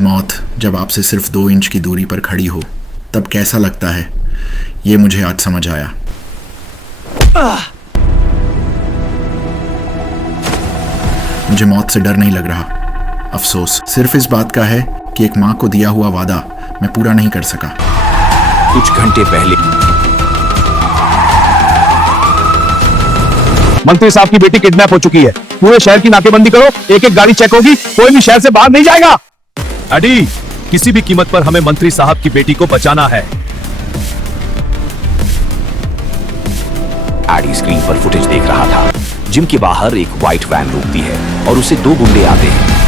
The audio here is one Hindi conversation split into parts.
मौत जब आपसे सिर्फ 2 इंच की दूरी पर खड़ी हो तब कैसा लगता है, ये मुझे आज समझ आया। मुझे मौत से डर नहीं लग रहा, अफसोस सिर्फ इस बात का है कि एक माँ को दिया हुआ वादा मैं पूरा नहीं कर सका। कुछ घंटे पहले मंत्री साहब की बेटी किडनैप हो चुकी है। पूरे शहर की नाकेबंदी करो, एक एक गाड़ी चेक होगी, कोई भी शहर से बाहर नहीं जाएगा। एडी, किसी भी कीमत पर हमें मंत्री साहब की बेटी को बचाना है। एडी स्क्रीन पर फुटेज देख रहा था। जिम के बाहर एक व्हाइट वैन रुकती है और उसे 2 गुंडे आते हैं।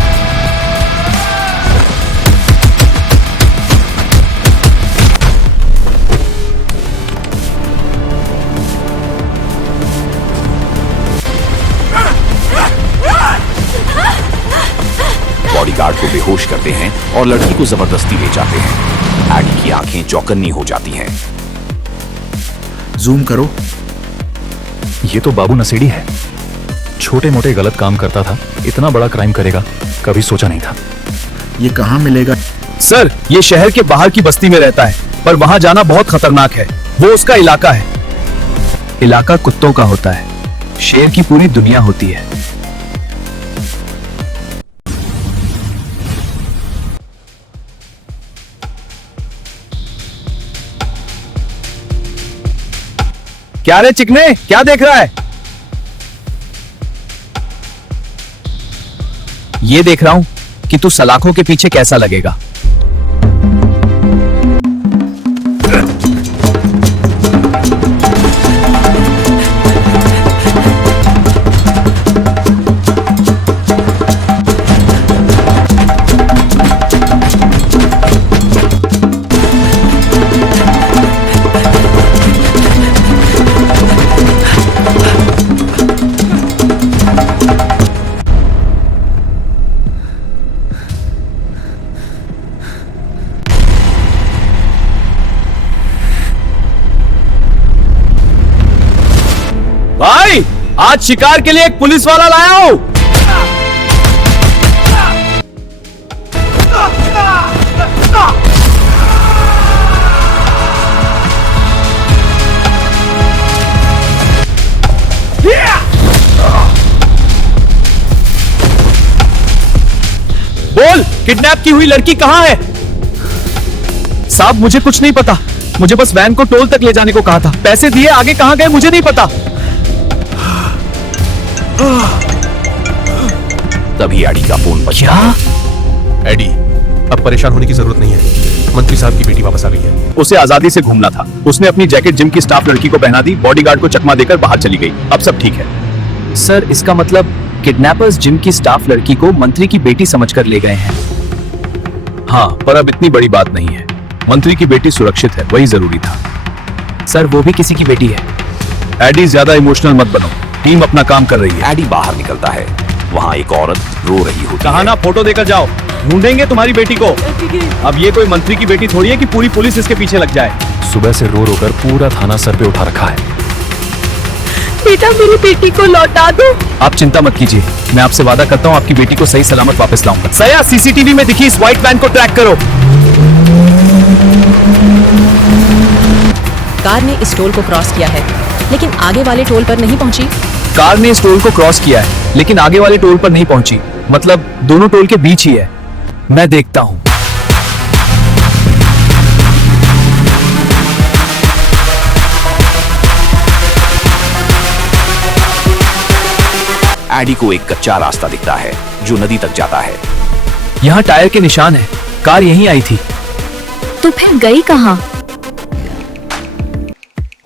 बॉडीगार्ड को बेहोश करते हैं और लड़की को जबरदस्ती ले जाते हैं। एडी की आंखें चौकन्नी हो जाती हैं। जूम करो। ये तो बाबू नशेड़ी है। छोटे मोटे गलत काम करता था, इतना बड़ा क्राइम करेगा कभी सोचा नहीं था। ये कहाँ मिलेगा? सर, ये शहर के बाहर की बस्ती में रहता है, पर वहां जाना बहुत खतरनाक है। वो उसका इलाका है। इलाका कुत्तों का होता है, शेर की पूरी दुनिया होती है। क्या रे चिकने, क्या देख रहा है? ये देख रहा हूं कि तू सलाखों के पीछे कैसा लगेगा। भाई, आज शिकार के लिए एक पुलिस वाला लाया हूं। बोल, किडनैप की हुई लड़की कहां है? साहब, मुझे कुछ नहीं पता। मुझे बस वैन को टोल तक ले जाने को कहा था। पैसे दिए, आगे कहां गए मुझे नहीं पता। तभी एडी का फोन बजा। क्या? एडी, अब परेशान होने की जरूरत नहीं है। मंत्री साहब की बेटी वापस आ गई है। उसे आजादी से घूमना था। उसने अपनी जैकेट जिम की स्टाफ लड़की को पहना दी, बॉडीगार्ड को चकमा देकर बाहर चली गई। अब सब ठीक है। सर, इसका मतलब किडनैपर्स जिम की स्टाफ लड़की को मंत्री की बेटी समझकर ले गए हैं। हाँ, पर अब इतनी बड़ी बात नहीं है। मंत्री की बेटी सुरक्षित है, वही जरूरी था। सर, वो भी किसी की बेटी है। एडी, ज्यादा इमोशनल मत बनो। टीम अपना काम कर रही है। एडी बाहर निकलता है। वहां एक औरत रो रही होती कहा है। ना, फोटो देकर जाओ, ढूंढेंगे तुम्हारी बेटी को। अब ये कोई मंत्री की बेटी थोड़ी है कि पूरी पुलिस इसके पीछे लग जाए। सुबह से रो रो कर पूरा थाना सर पे उठा रखा है। बेटा, मेरी बेटी को लौटा दो। आप चिंता मत कीजिए, मैं आपसे वादा करता हूँ आपकी बेटी को सही सलामत वापस लाऊंगा। सया, सीसीटीवी में दिखी इस व्हाइट वैन को ट्रैक करो। कार ने इस टोल को क्रॉस किया है, लेकिन आगे वाले टोल पर नहीं पहुंची। कार ने इस टोल को क्रॉस किया है, लेकिन आगे वाले टोल पर नहीं पहुंची। मतलब दोनों टोल के बीच ही है। मैं देखता हूं। एडी को एक कच्चा रास्ता दिखता है जो नदी तक जाता है। यहाँ टायर के निशान है। कार यहीं आई थी। तो फिर गई कहां?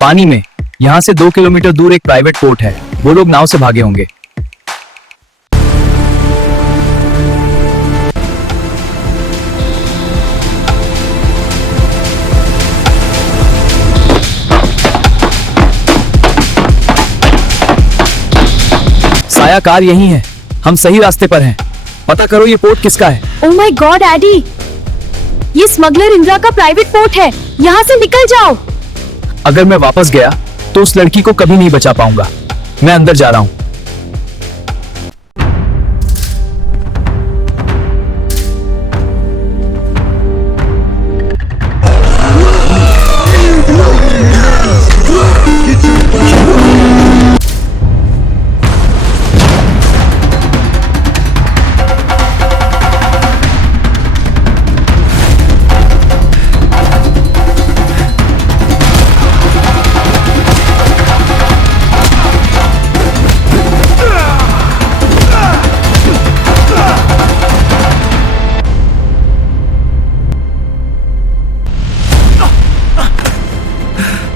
पानी में। यहाँ से 2 किलोमीटर दूर एक प्राइवेट पोर्ट है। वो लोग नाव से भागे होंगे। साया, कार यहीं है। हम सही रास्ते पर हैं। पता करो ये पोर्ट किसका है। ओह माय गॉड एडी, ये स्मगलर इंदिरा का प्राइवेट पोर्ट है। यहाँ से निकल जाओ। अगर मैं वापस गया तो उस लड़की को कभी नहीं बचा पाऊंगा। मैं अंदर जा रहा हूं।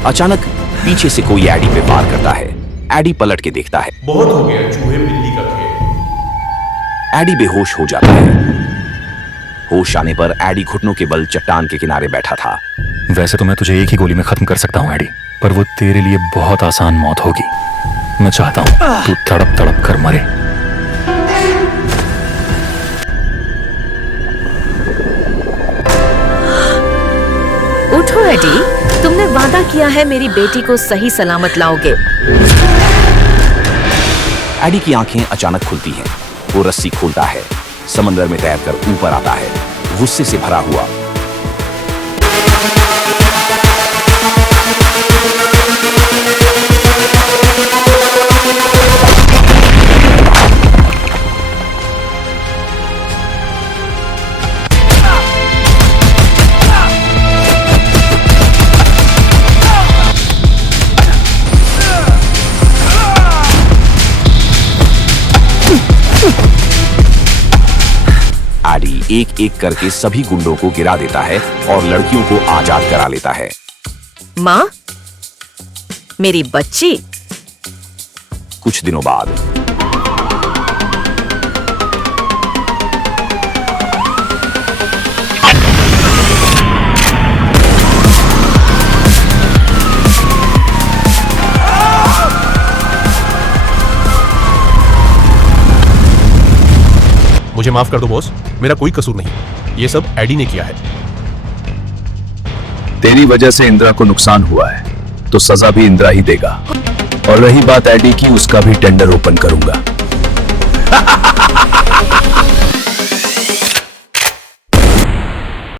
अचानक पीछे से कोई एडी पे वार करता है। एडी पलट के देखता है। बहुत हो गया चूहे बिल्ली का खेल। एडी बेहोश हो जाता है। होश आने पर एडी घुटनों के बल चट्टान के किनारे बैठा था। वैसे तो मैं तुझे एक ही गोली में खत्म कर सकता हूँ एडी, पर वो तेरे लिए बहुत आसान मौत होगी। मैं चाहता हूँ तू तड़प तड़प कर मरे। उठो एडी, तुमने वादा किया है मेरी बेटी को सही सलामत लाओगे। एडी की आंखें अचानक खुलती हैं। वो रस्सी खोलता है, समंदर में तैरकर ऊपर आता है, गुस्से से भरा हुआ। एडी एक एक करके सभी गुंडों को गिरा देता है और लड़कियों को आजाद करा लेता है। माँ, मेरी बच्ची। कुछ दिनों बाद मुझे माफ कर दो बॉस, मेरा कोई कसूर नहीं। ये सब एडी ने किया है। तेरी वजह से इंदिरा को नुकसान हुआ है तो सजा भी इंदिरा ही देगा। और रही बात एडी की, उसका भी टेंडर ओपन करूंगा।